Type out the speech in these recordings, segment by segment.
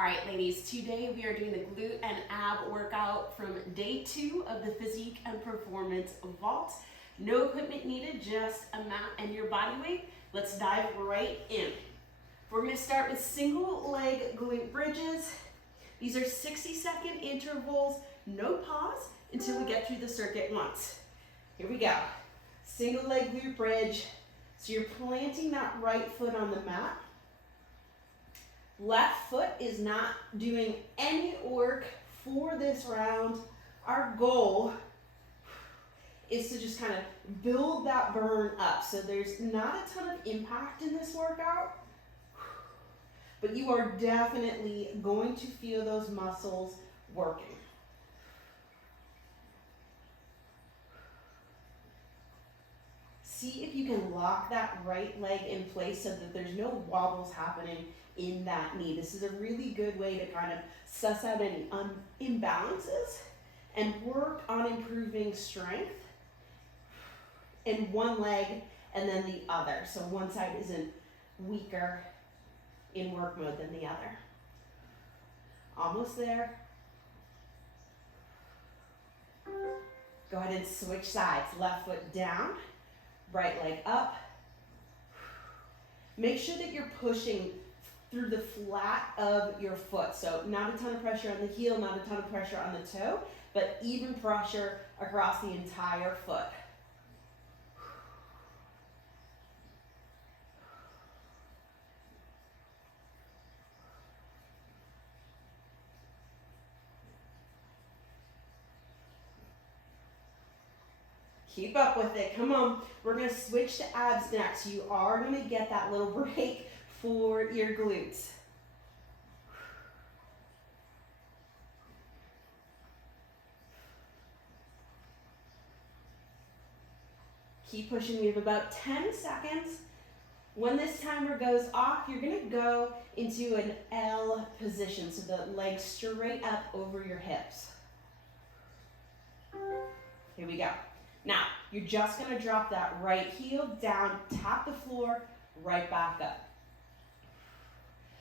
All right, ladies, today we are doing the glute and ab workout from day 2 of the physique and performance vault. No equipment needed, just a mat and your body weight. Let's dive right in. We're gonna start with single leg glute bridges. These are 60-second intervals, no pause until we get through the circuit once. Here we go. Single leg glute bridge. So you're planting that right foot on the mat. Left foot is not doing any work for this round. Our goal is to just kind of build that burn up. So there's not a ton of impact in this workout, but you are definitely going to feel those muscles working. See if you can lock that right leg in place so that there's no wobbles happening in that knee. This is a really good way to kind of suss out any imbalances and work on improving strength in one leg and then the other. So one side isn't weaker in work mode than the other. Almost there. Go ahead and switch sides. Left foot down, right leg up. Make sure that you're pushing through the flat of your foot. So not a ton of pressure on the heel, not a ton of pressure on the toe, but even pressure across the entire foot. Keep up with it, come on. We're gonna switch to abs next. You are gonna get that little break for your glutes. Keep pushing, we have about 10 seconds. When this timer goes off, you're gonna go into an L position, so the legs straight up over your hips. Here we go. Now, you're just gonna drop that right heel down, tap the floor, right back up.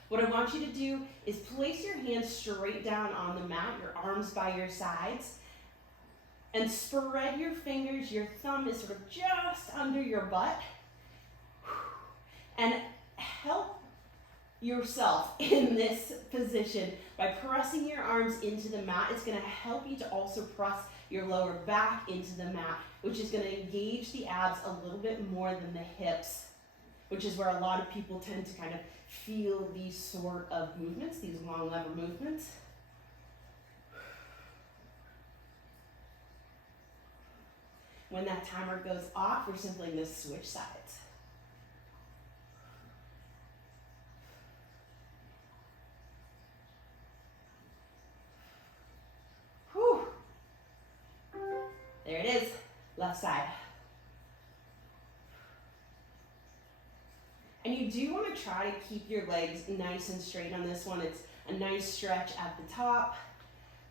What I want you to do is place your hands straight down on the mat, your arms by your sides, and spread your fingers. Your thumb is sort of just under your butt. And help yourself in this position by pressing your arms into the mat. It's gonna help you to also press your lower back into the mat, which is gonna engage the abs a little bit more than the hips, which is where a lot of people tend to kind of feel these sort of movements, these long lever movements. When that timer goes off, we're simply going to switch sides. Whew. There it is, left side. And you do want to try to keep your legs nice and straight on this one. It's a nice stretch at the top,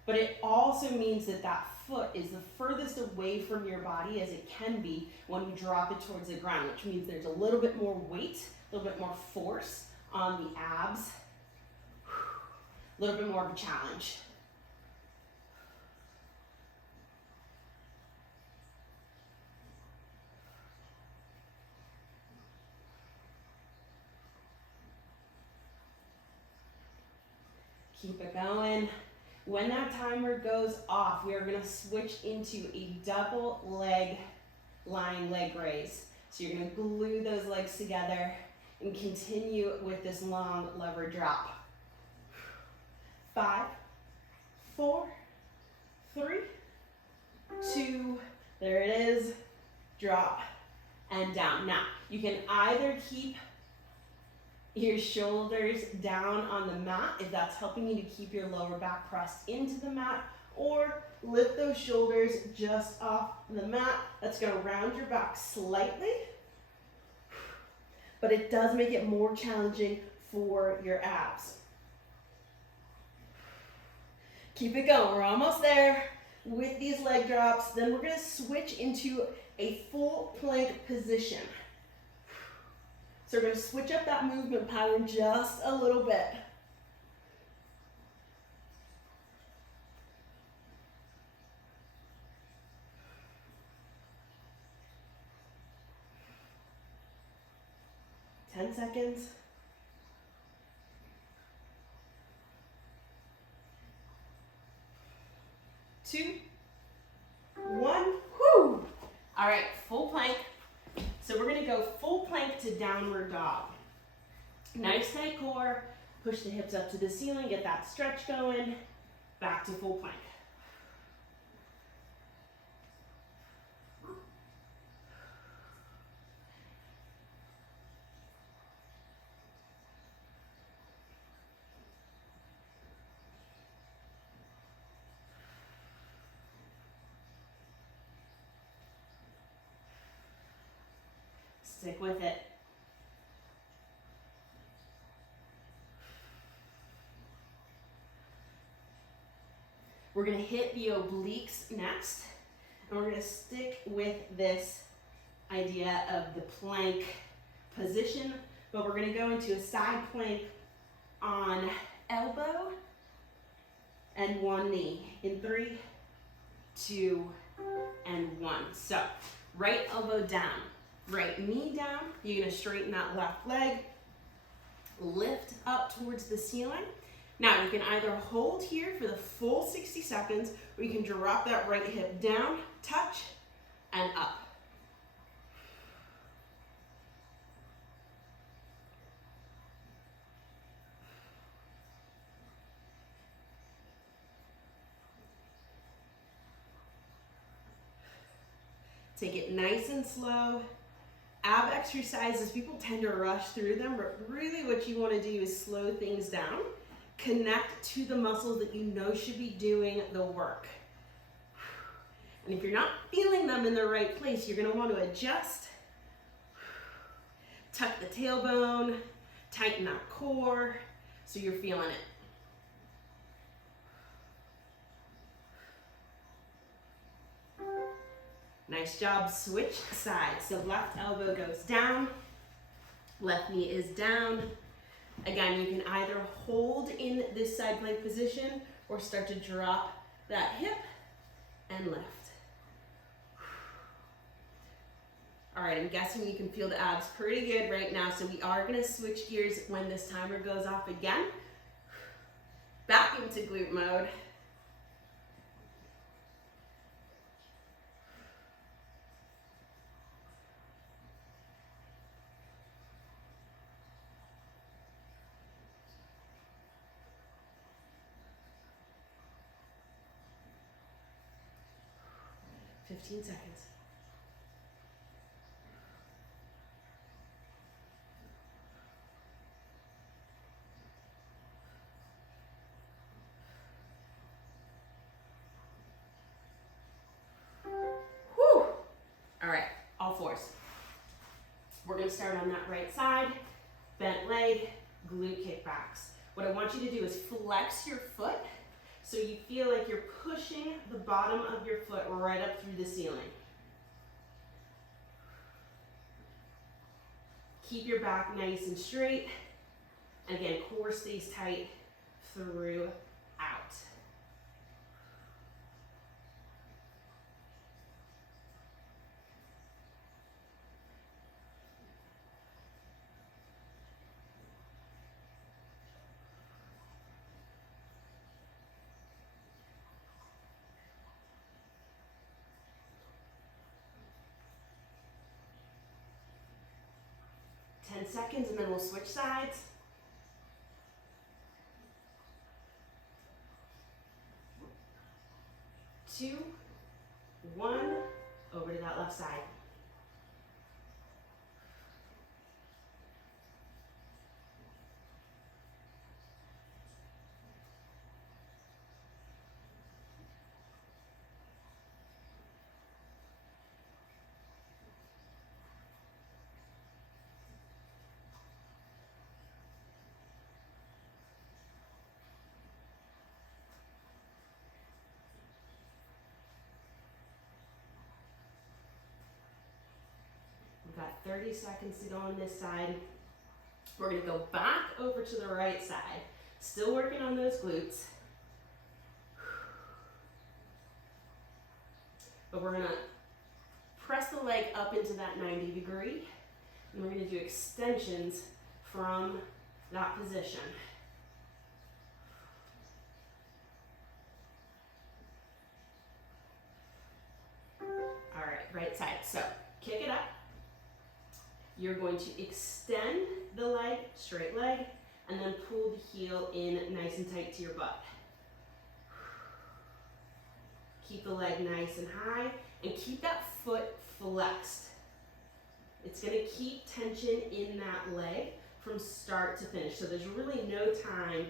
but it also means that that foot is the furthest away from your body as it can be when you drop it towards the ground, which means there's a little bit more weight, a little bit more force on the abs, a little bit more of a challenge. Keep it going. When that timer goes off, we are gonna switch into a double leg lying leg raise. So you're gonna glue those legs together and continue with this long lever drop. 5, 4, 3, 2, there it is, drop and down. Now, you can either keep your shoulders down on the mat if that's helping you to keep your lower back pressed into the mat, or lift those shoulders just off the mat. That's going to round your back slightly, but it does make it more challenging for your abs. Keep it going, we're almost there with these leg drops. Then we're going to switch into a full plank position. So we're going to switch up that movement pattern just a little bit. 10 seconds. 2, 1, whoo! All right, full plank. So we're gonna go full plank to downward dog. Nice tight core, push the hips up to the ceiling, get that stretch going, back to full plank. Stick with it. We're gonna hit the obliques next, and we're gonna stick with this idea of the plank position, but we're gonna go into a side plank on elbow and one knee in 3, 2, and 1. So, right elbow down, right knee down. You're gonna straighten that left leg, lift up towards the ceiling. Now you can either hold here for the full 60 seconds, or you can drop that right hip down, touch, and up. Take it nice and slow. Ab exercises, people tend to rush through them, but really what you want to do is slow things down. Connect to the muscles that you know should be doing the work. And if you're not feeling them in the right place, you're going to want to adjust. Tuck the tailbone, tighten that core so you're feeling it. Nice job, switch sides. So left elbow goes down, left knee is down. Again, you can either hold in this side plank position or start to drop that hip and lift. All right, I'm guessing you can feel the abs pretty good right now, so we are gonna switch gears when this timer goes off again. Back into glute mode. Fifteen seconds. Whew. All right, all fours. We're gonna start on that right side, bent leg, glute kickbacks. What I want you to do is flex your foot so you feel like you're pushing the bottom of your foot right up through the ceiling. Keep your back nice and straight. Again, core stays tight throughout. 10 seconds and then we'll switch sides. Two, one, over to that left side. Got 30 seconds to go on this side. We're gonna go back over to the right side. Still working on those glutes. But we're gonna press the leg up into that 90 degree. And we're going to do extensions from that position. All right, right side. So kick it up. You're going to extend the leg, straight leg, and then pull the heel in nice and tight to your butt. Keep the leg nice and high, and keep that foot flexed. It's going to keep tension in that leg from start to finish. So there's really no time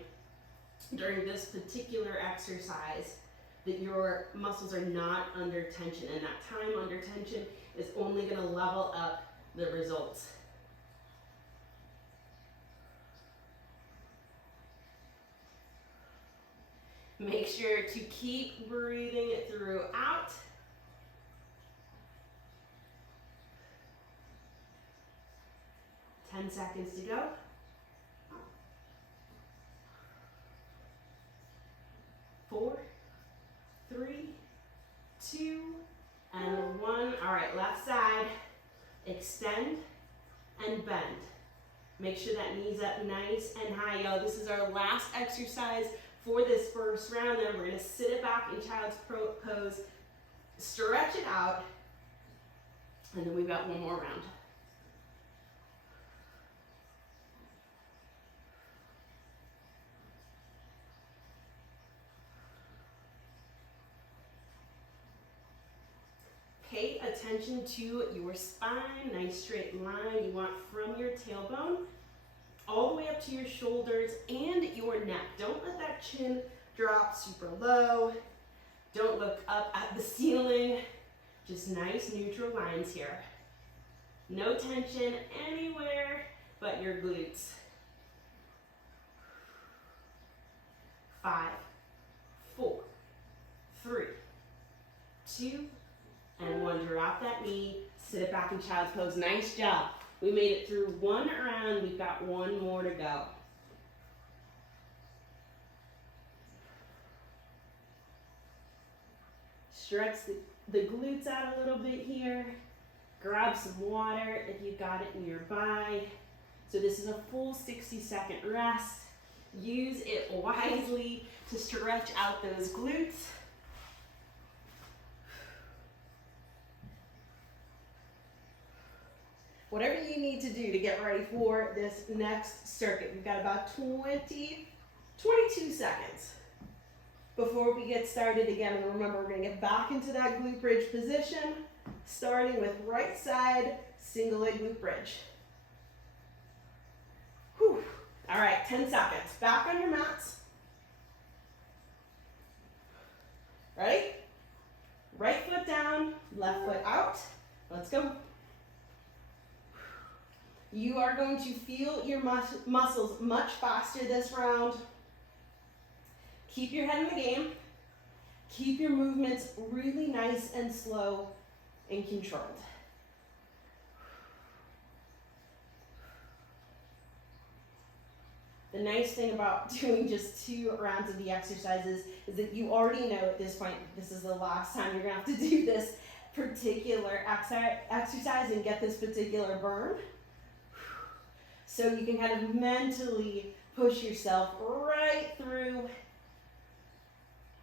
during this particular exercise that your muscles are not under tension, and that time under tension is only going to level up the results. Make sure to keep breathing throughout. Ten seconds to go. 4, 3, 2, and 1. All right, left side. Extend and bend. Make sure that knee's up nice and high, y'all. This is our last exercise for this first round. Then we're gonna sit it back in child's pose, stretch it out, and then we've got one more round. Pay attention to your spine, nice straight line you want from your tailbone all the way up to your shoulders and your neck. Don't let that chin drop super low. Don't look up at the ceiling. Just nice neutral lines here. No tension anywhere but your glutes. 5, 4, 3, 2, and 1. Drop that knee, sit it back in child's pose. Nice job. We made it through one round. We've got one more to go. Stretch the glutes out a little bit here. Grab some water if you've got it nearby. So this is a full 60-second rest. Use it wisely to stretch out those glutes. Whatever you need to do to get ready for this next circuit. We've got about 22 seconds before we get started again. And remember, we're gonna get back into that glute bridge position, starting with right side, single leg glute bridge. Whew. All right, 10 seconds. Back on your mats. Ready? Right foot down, left foot out. Let's go. You are going to feel your muscles much faster this round. Keep your head in the game. Keep your movements really nice and slow and controlled. The nice thing about doing just 2 rounds of the exercises is that you already know at this point, this is the last time you're gonna have to do this particular exercise and get this particular burn. So you can kind of mentally push yourself right through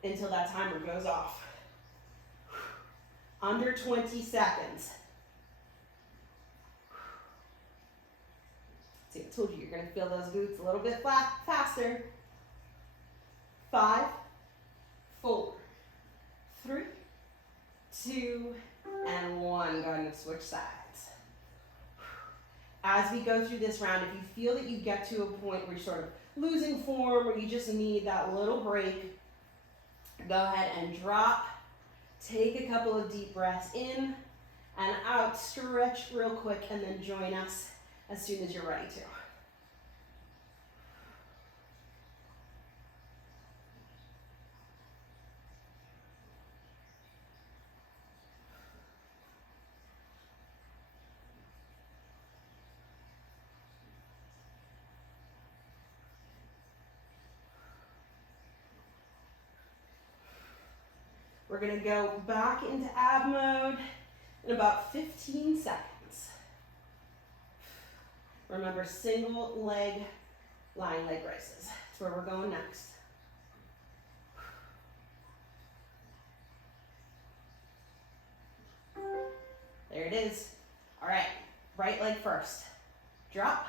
until that timer goes off. Under 20 seconds. See, I told you you're going to feel those glutes a little bit faster. 5, 4, 3, 2, and 1. Go ahead and switch sides. As we go through this round, if you feel that you get to a point where you're sort of losing form or you just need that little break, go ahead and drop. Take a couple of deep breaths in and out. Stretch real quick and then join us as soon as you're ready to. We're gonna go back into ab mode in about 15 seconds. Remember, single leg lying leg raises. That's where we're going next. There it is. All right, right leg first. Drop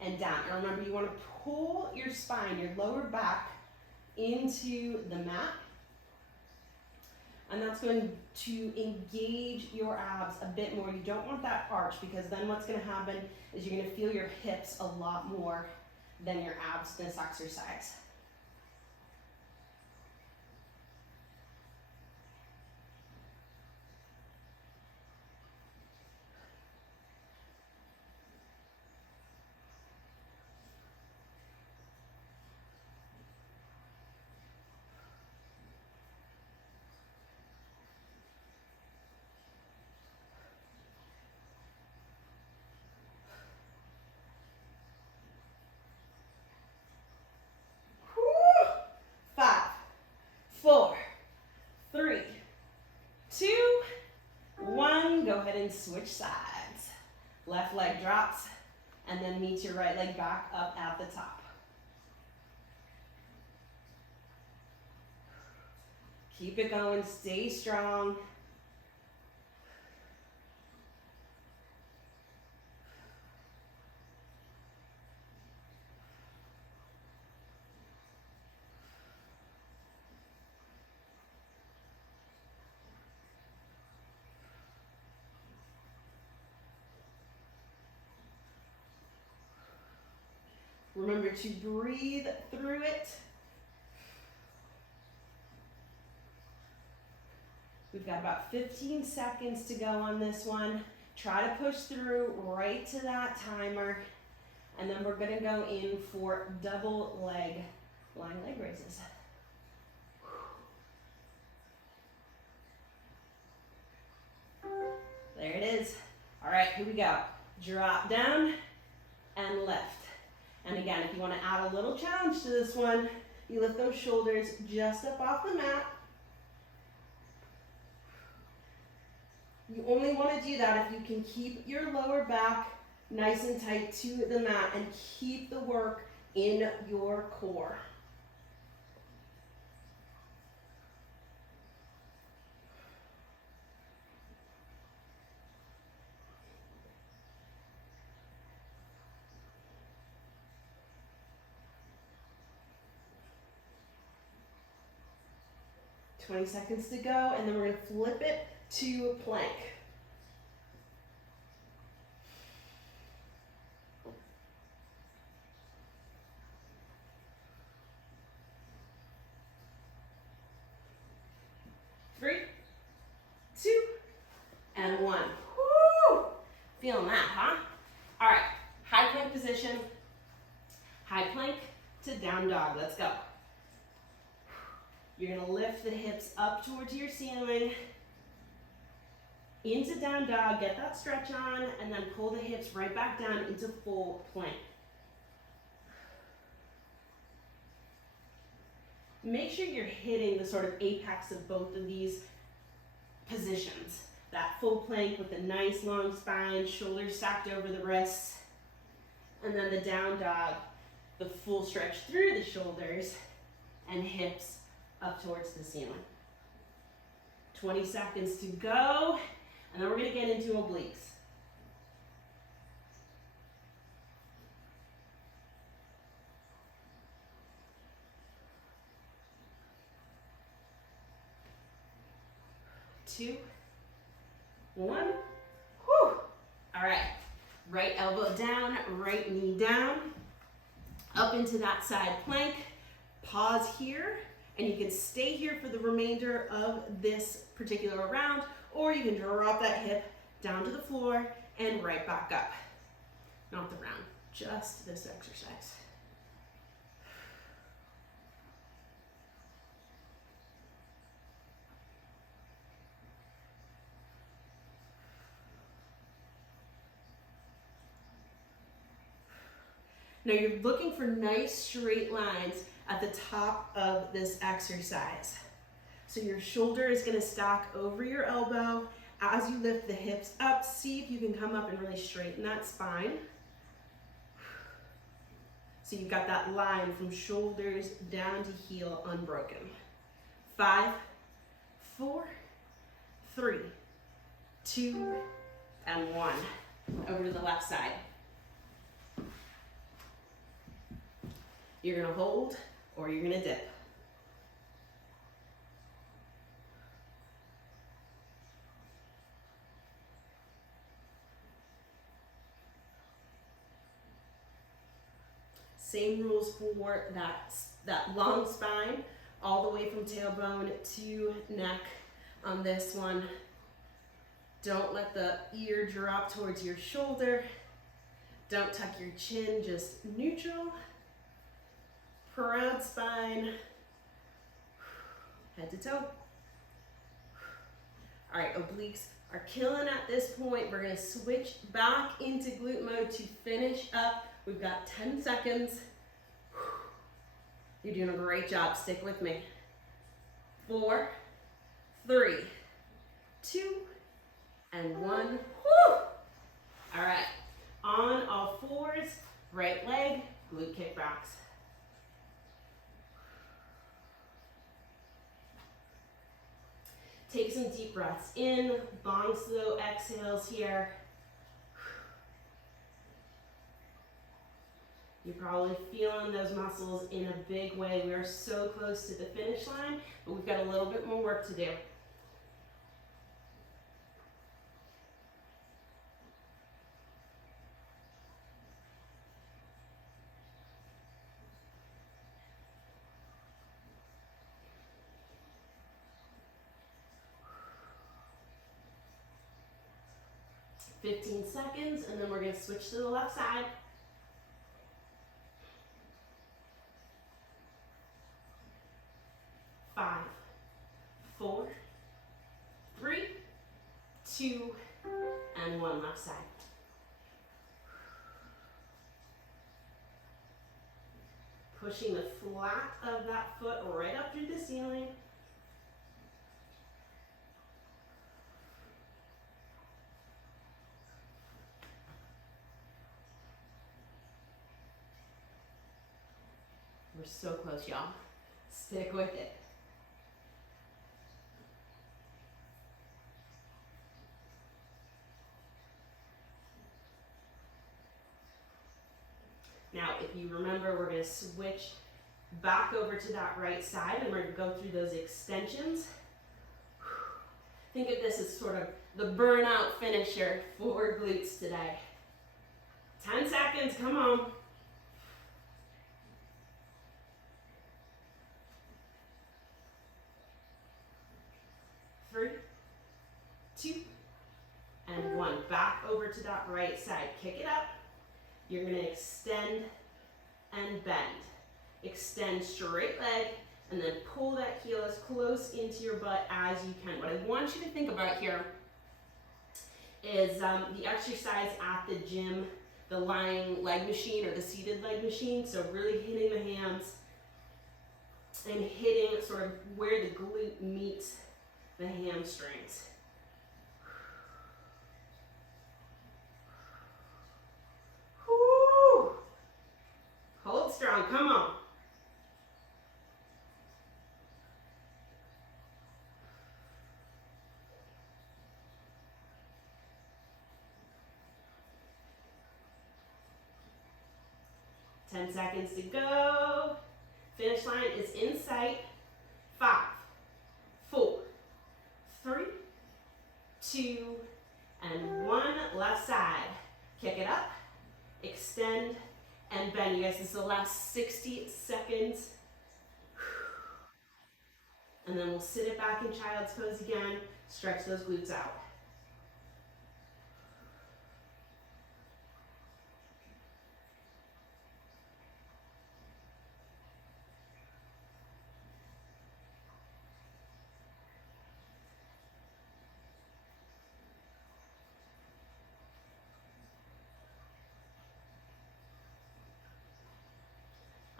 and down. And remember, you want to pull your spine, your lower back, into the mat. And that's going to engage your abs a bit more. You don't want that arch, because then what's going to happen is you're going to feel your hips a lot more than your abs in this exercise. And switch sides. Left leg drops and then meets your right leg back up at the top. Keep it going, stay strong. Remember to breathe through it. We've got about 15 seconds to go on this one. Try to push through right to that timer. And then we're gonna go in for double leg, lying leg raises. There it is. All right, here we go. Drop down and lift. And again, if you want to add a little challenge to this one, you lift those shoulders just up off the mat. You only want to do that if you can keep your lower back nice and tight to the mat and keep the work in your core. $20 seconds to go, and then we're going to flip it to plank. Three, two, and one. Woo! Feeling that, huh? All right, high plank position, high plank to down dog. Let's go. You're gonna lift the hips up towards your ceiling, into down dog, get that stretch on, and then pull the hips right back down into full plank. Make sure you're hitting the sort of apex of both of these positions. That full plank with the nice long spine, shoulders stacked over the wrists, and then the down dog, the full stretch through the shoulders and hips up towards the ceiling. 20 seconds to go, and then we're gonna get into obliques. Two, one, whew. All right, right elbow down, right knee down, up into that side plank. Pause here. And you can stay here for the remainder of this particular round, or you can drop that hip down to the floor and right back up. Not the round, just this exercise. Now you're looking for nice straight lines at the top of this exercise. So your shoulder is gonna stack over your elbow. As you lift the hips up, see if you can come up and really straighten that spine. So you've got that line from shoulders down to heel unbroken. 5, 4, 3, 2, and 1. Over to the left side. You're gonna hold or you're gonna dip. Same rules for that long spine, all the way from tailbone to neck on this one. Don't let the ear drop towards your shoulder. Don't tuck your chin, just neutral. Proud spine, head to toe. All right, obliques are killing at this point. We're gonna switch back into glute mode to finish up. We've got 10 seconds. You're doing a great job, stick with me. 4, 3, 2, and 1. Woo! All right, on all fours, right leg, glute kickbacks. Take some deep breaths in, long, slow exhales here. You're probably feeling those muscles in a big way. We are so close to the finish line, but we've got a little bit more work to do. "15 seconds, and then we're going to switch to the left side. 5, 4, 3, 2, and 1 left side. Pushing the flat of that foot right up through the ceiling. We're so close, y'all. Stick with it. Now, if you remember, we're going to switch back over to that right side and we're going to go through those extensions. Think of this as sort of the burnout finisher for glutes today. 10 seconds, come on. 3, 2, and 1. Back over to that right side. Kick it up. You're going to extend and bend. Extend straight leg and then pull that heel as close into your butt as you can. What I want you to think about here is the exercise at the gym, the lying leg machine or the seated leg machine. So really hitting the hands and hitting sort of where the glute meets the hamstrings. Whoo! Hold strong, come on. Ten seconds to go. Finish line is in sight. 5, 4, 3, 2, and 1. Left side. Kick it up, extend, and bend. You guys, this is the last 60 seconds. And then we'll sit it back in child's pose again. Stretch those glutes out.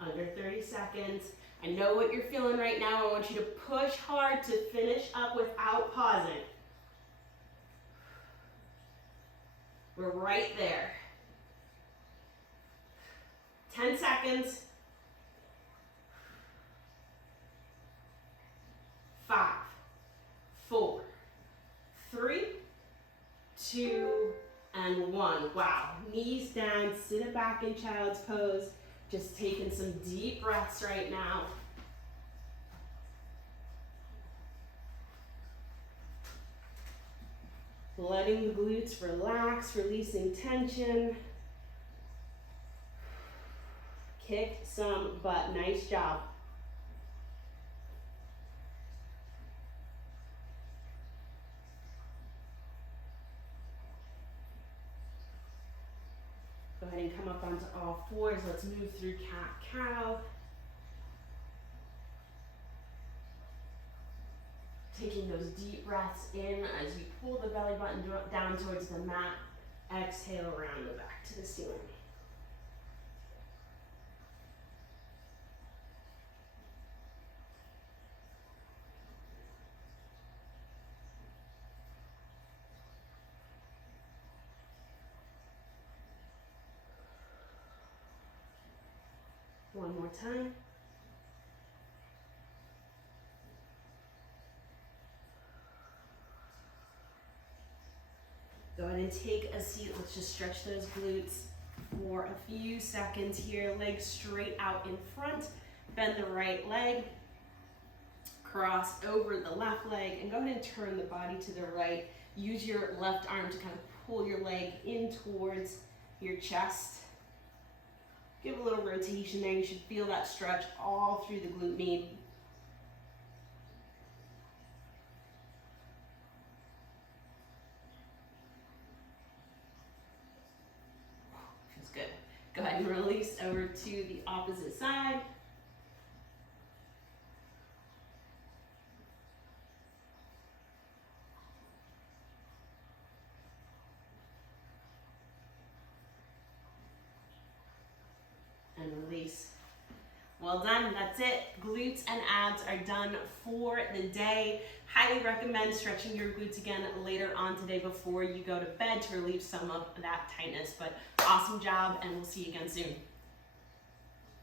Under 30 seconds. I know what you're feeling right now. I want you to push hard to finish up without pausing. We're right there. 10 seconds. 5, 4, 3, 2, and 1. Wow. Knees down, sit it back in child's pose. Just taking some deep breaths right now. Letting the glutes relax, releasing tension. Kick some butt. Nice job. Go ahead and come up onto all fours. Let's move through cat-cow. Taking those deep breaths in as you pull the belly button down towards the mat. Exhale, round it back to the ceiling. One more time. Go ahead and take a seat. Let's just stretch those glutes for a few seconds here. Legs straight out in front. Bend the right leg. Cross over the left leg and go ahead and turn the body to the right. Use your left arm to kind of pull your leg in towards your chest. Give a little rotation there. You should feel that stretch all through the glute med. Feels good. Go ahead and release over to the opposite side. And release. Well done, that's it. Glutes and abs are done for the day. Highly recommend stretching your glutes again later on today before you go to bed to relieve some of that tightness. But awesome job, and we'll see you again soon.